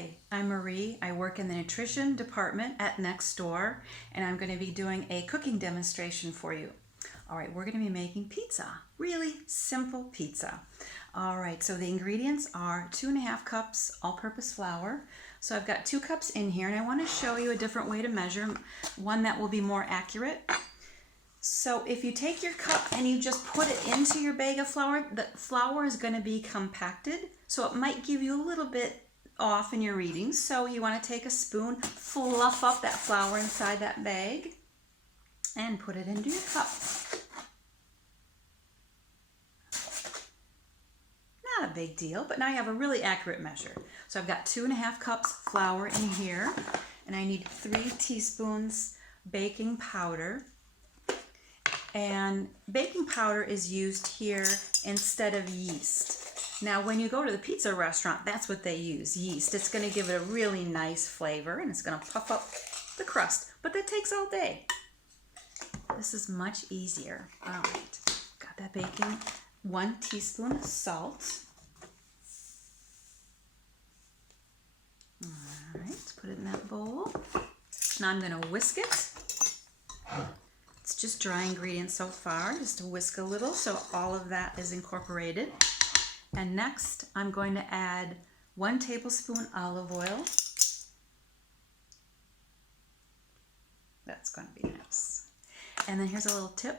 Hi, I'm Marie. I work in the nutrition department at Next Door, and I'm going to be doing a cooking demonstration for you. All right, we're going to be making pizza. Really simple pizza. All right, so the ingredients are 2.5 cups all-purpose flour. So I've got 2 cups in here, and I want to show you a different way to measure, one that will be more accurate. So if you take your cup and you just put it into your bag of flour, the flour is going to be compacted, so it might give you a little bit off in your readings. So you want to take a spoon, fluff up that flour inside that bag, and put it into your cup. Not a big deal, but now you have a really accurate measure. So I've got 2.5 cups flour in here, and I need 3 teaspoons baking powder. And baking powder is used here instead of yeast. Now, when you go to the pizza restaurant, that's what they use, yeast. It's going to give it a really nice flavor, and it's going to puff up the crust, but that takes all day. This is much easier. All right, got that baking. 1 teaspoon of salt. All right, let's put it in that bowl. Now I'm going to whisk it. It's just dry ingredients so far, just to whisk a little so all of that is incorporated. And next, I'm going to add 1 tablespoon olive oil. That's going to be nice. And then here's a little tip.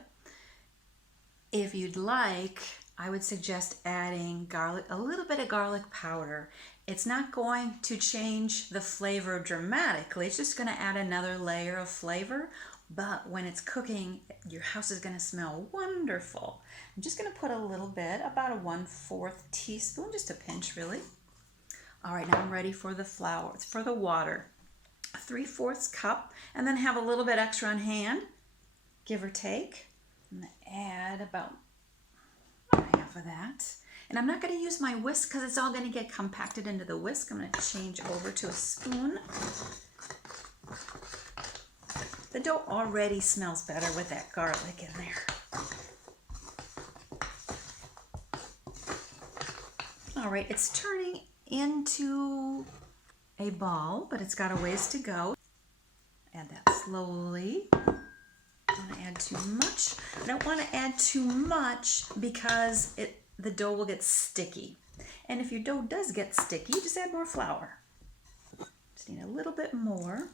If you'd like, I would suggest adding garlic, a little bit of garlic powder. It's not going to change the flavor dramatically. It's just going to add another layer of flavor. But when it's cooking, your house is going to smell wonderful. I'm just going to put a little bit, about a 1/4 teaspoon, just a pinch really. All right, now I'm ready for the flour, for the water. 3/4 cup, and then have a little bit extra on hand, give or take. I'm going to add about half of that. And I'm not going to use my whisk because it's all going to get compacted into the whisk. I'm going to change over to a spoon. The dough already smells better with that garlic in there. All right, it's turning into a ball, but it's got a ways to go. Add that slowly. I don't want to add too much. I don't want to add too much because the dough will get sticky. And if your dough does get sticky, just add more flour. Just need a little bit more,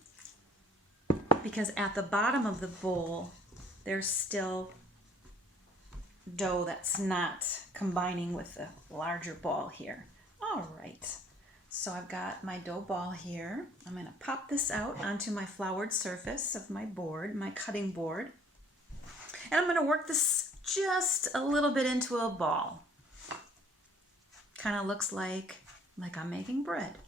because at the bottom of the bowl, there's still dough that's not combining with the larger ball here. All right, so I've got my dough ball here. I'm going to pop this out onto my floured surface of my board, my cutting board. And I'm going to work this just a little bit into a ball. Kind of looks like I'm making bread.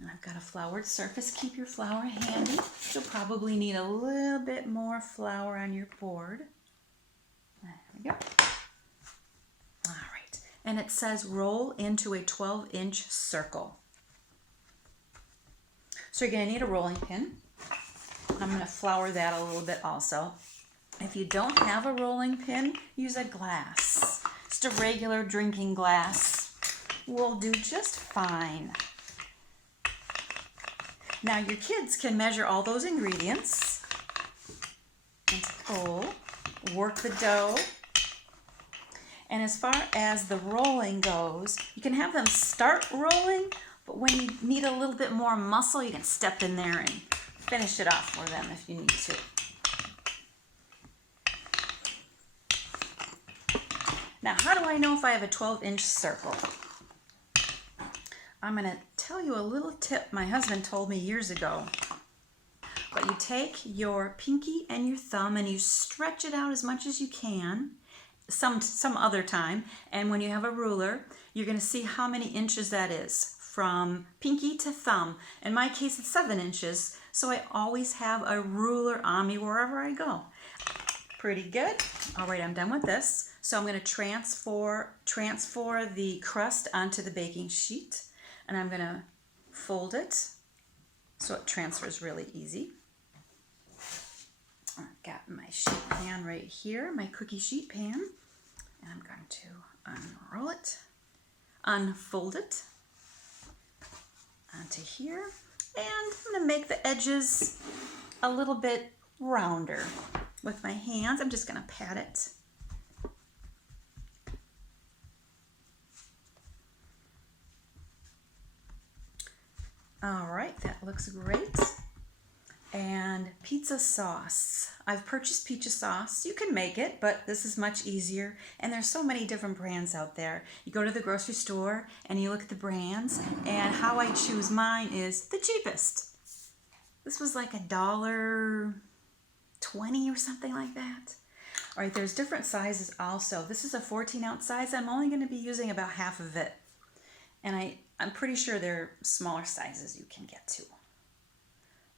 And I've got a floured surface. Keep your flour handy. You'll probably need a little bit more flour on your board. There we go. All right. And it says roll into a 12-inch circle. So you're going to need a rolling pin. I'm going to flour that a little bit also. If you don't have a rolling pin, use a glass. Just a regular drinking glass will do just fine. Now your kids can measure all those ingredients into a bowl, work the dough, and as far as the rolling goes, you can have them start rolling, but when you need a little bit more muscle, you can step in there and finish it off for them if you need to. Now, how do I know if I have a 12-inch circle? I'm going to tell you a little tip my husband told me years ago. But you take your pinky and your thumb and you stretch it out as much as you can some other time. And when you have a ruler, you're going to see how many inches that is from pinky to thumb. In my case, it's 7 inches. So I always have a ruler on me wherever I go. Pretty good. All right, I'm done with this. So I'm going to transfer the crust onto the baking sheet. And I'm going to fold it so it transfers really easy. I've got my sheet pan right here, my cookie sheet pan. And I'm going to unroll it, unfold it, onto here. And I'm gonna make the edges a little bit rounder with my hands. I'm just gonna pat it. All right, that looks great. And pizza sauce. I've purchased pizza sauce. You can make it, but this is much easier. And there's so many different brands out there. You go to the grocery store and you look at the brands, and how I choose mine is the cheapest. This was like $1.20 or something like that. All right, there's different sizes also. This is a 14-ounce size. I'm only gonna be using about half of it. And I'm pretty sure there are smaller sizes you can get to.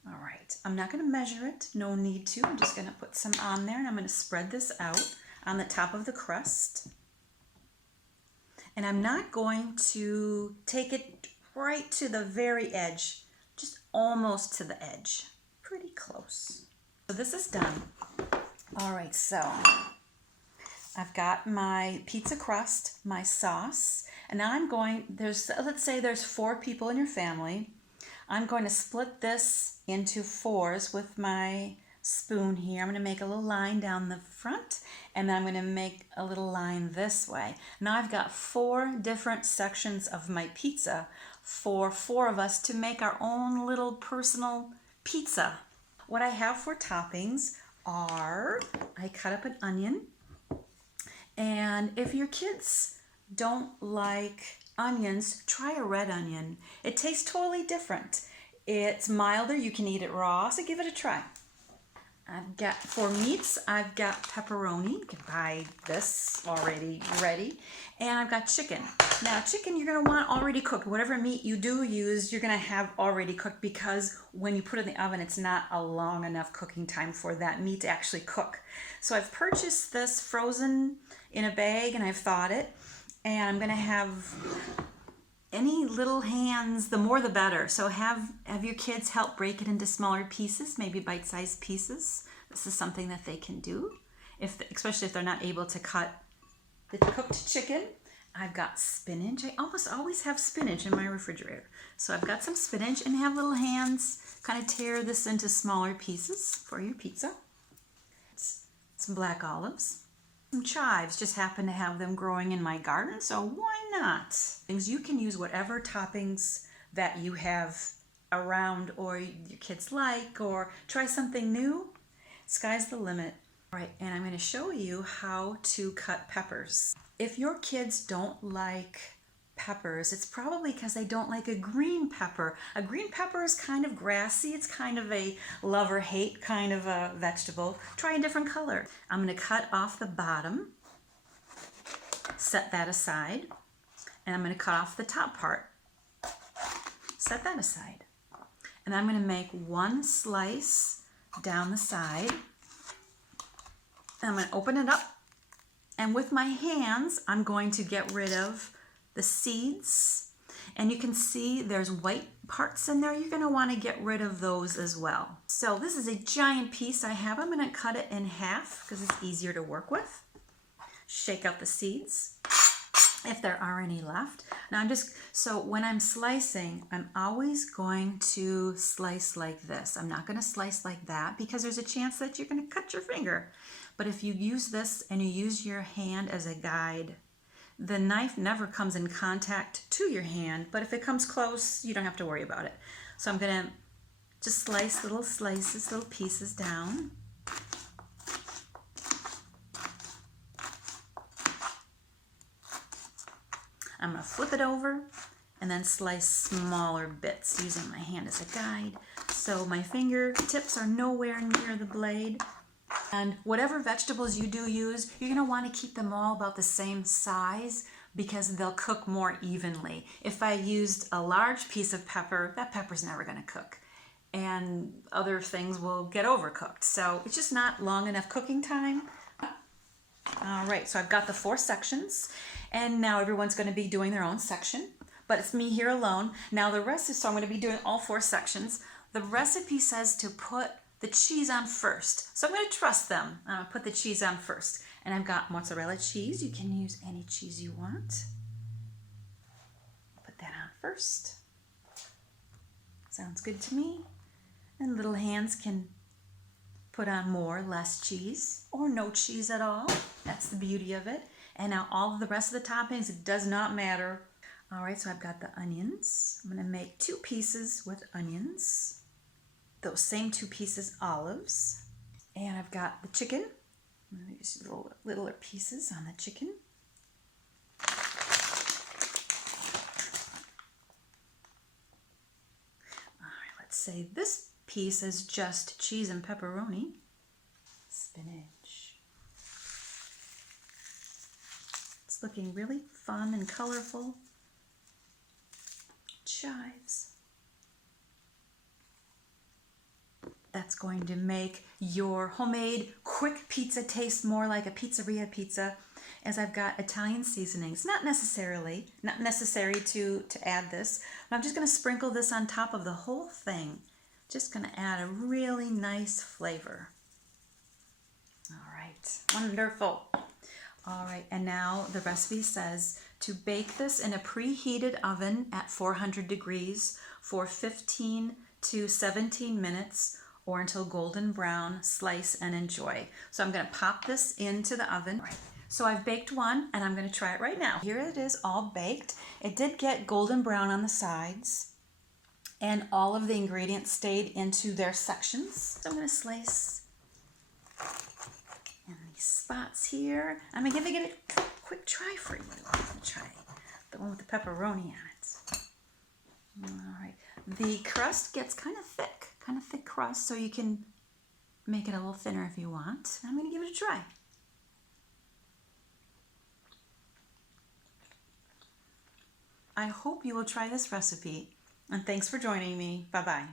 All right, I'm not going to measure it, no need to. I'm just going to put some on there, and I'm going to spread this out on the top of the crust. And I'm not going to take it right to the very edge, just almost to the edge, pretty close. So this is done. All right, so I've got my pizza crust, my sauce, and now I'm going, let's say there's 4 people in your family. I'm going to split this into 4s with my spoon here. I'm going to make a little line down the front, and then I'm going to make a little line this way. Now I've got 4 different sections of my pizza for 4 of us to make our own little personal pizza. What I have for toppings are, I cut up an onion, and if your kids don't like onions, try a red onion. It tastes totally different. It's milder, you can eat it raw, so give it a try. For meats, I've got pepperoni. You can buy this already ready. And I've got chicken. Now chicken you're gonna want already cooked. Whatever meat you do use, you're gonna have already cooked, because when you put it in the oven, it's not a long enough cooking time for that meat to actually cook. So I've purchased this frozen in a bag, and I've thawed it. And I'm gonna have any little hands, the more the better. So have your kids help break it into smaller pieces, maybe bite-sized pieces. This is something that they can do, especially if they're not able to cut the cooked chicken. I've got spinach. I almost always have spinach in my refrigerator. So I've got some spinach, and have little hands kind of tear this into smaller pieces for your pizza. Some black olives. Some chives, just happen to have them growing in my garden, so why not? You can use whatever toppings that you have around or your kids like, or try something new. Sky's the limit. All right, and I'm going to show you how to cut peppers. If your kids don't like peppers, it's probably because they don't like a green pepper. A green pepper is kind of grassy. It's kind of a love or hate kind of a vegetable. Try a different color. I'm going to cut off the bottom, set that aside, and I'm going to cut off the top part. Set that aside. And I'm going to make 1 slice down the side. And I'm going to open it up, and with my hands, I'm going to get rid of the seeds, and you can see there's white parts in there. You're going to want to get rid of those as well. So this is a giant piece I have. I'm going to cut it in half because it's easier to work with. Shake out the seeds if there are any left. Now so when I'm slicing, I'm always going to slice like this. I'm not going to slice like that because there's a chance that you're going to cut your finger. But if you use this and you use your hand as a guide, the knife never comes in contact to your hand, but if it comes close, you don't have to worry about it. So I'm gonna just slice little slices, little pieces down. I'm gonna flip it over and then slice smaller bits using my hand as a guide. So my fingertips are nowhere near the blade. And whatever vegetables you do use, you're going to want to keep them all about the same size because they'll cook more evenly. If I used a large piece of pepper, that pepper's never going to cook. And other things will get overcooked. So it's just not long enough cooking time. All right, so I've got the 4 sections. And now everyone's going to be doing their own section. But it's me here alone. Now the rest is, so I'm going to be doing all 4 sections. The recipe says to put the cheese on first. So I'm going to trust them. I'm going to put the cheese on first. And I've got mozzarella cheese. You can use any cheese you want. Put that on first. Sounds good to me. And little hands can put on more, less cheese, or no cheese at all. That's the beauty of it. And now all of the rest of the toppings, it does not matter. All right, so I've got the onions. I'm gonna make 2 pieces with onions. Those same 2 pieces olives. And I've got the chicken. I'm gonna use littler pieces on the chicken. All right, let's say this piece is just cheese and pepperoni. Spinach. It's looking really fun and colorful. Chives. That's going to make your homemade quick pizza taste more like a pizzeria pizza, as I've got Italian seasonings. Not necessary to add this, but I'm just going to sprinkle this on top of the whole thing. Just going to add a really nice flavor. All right, wonderful. All right, and now the recipe says to bake this in a preheated oven at 400 degrees for 15 to 17 minutes or until golden brown. Slice and enjoy. So I'm going to pop this into the oven. Right. So I've baked one and I'm going to try it right now. Here it is, all baked. It did get golden brown on the sides and all of the ingredients stayed into their sections. So I'm going to slice in these spots here. I'm going to give it a quick try for you. I'm going to try the one with the pepperoni on it. All right. The crust gets kind of thick crust, so you can make it a little thinner if you want. I'm going to give it a try. I hope you will try this recipe, and thanks for joining me. Bye-bye.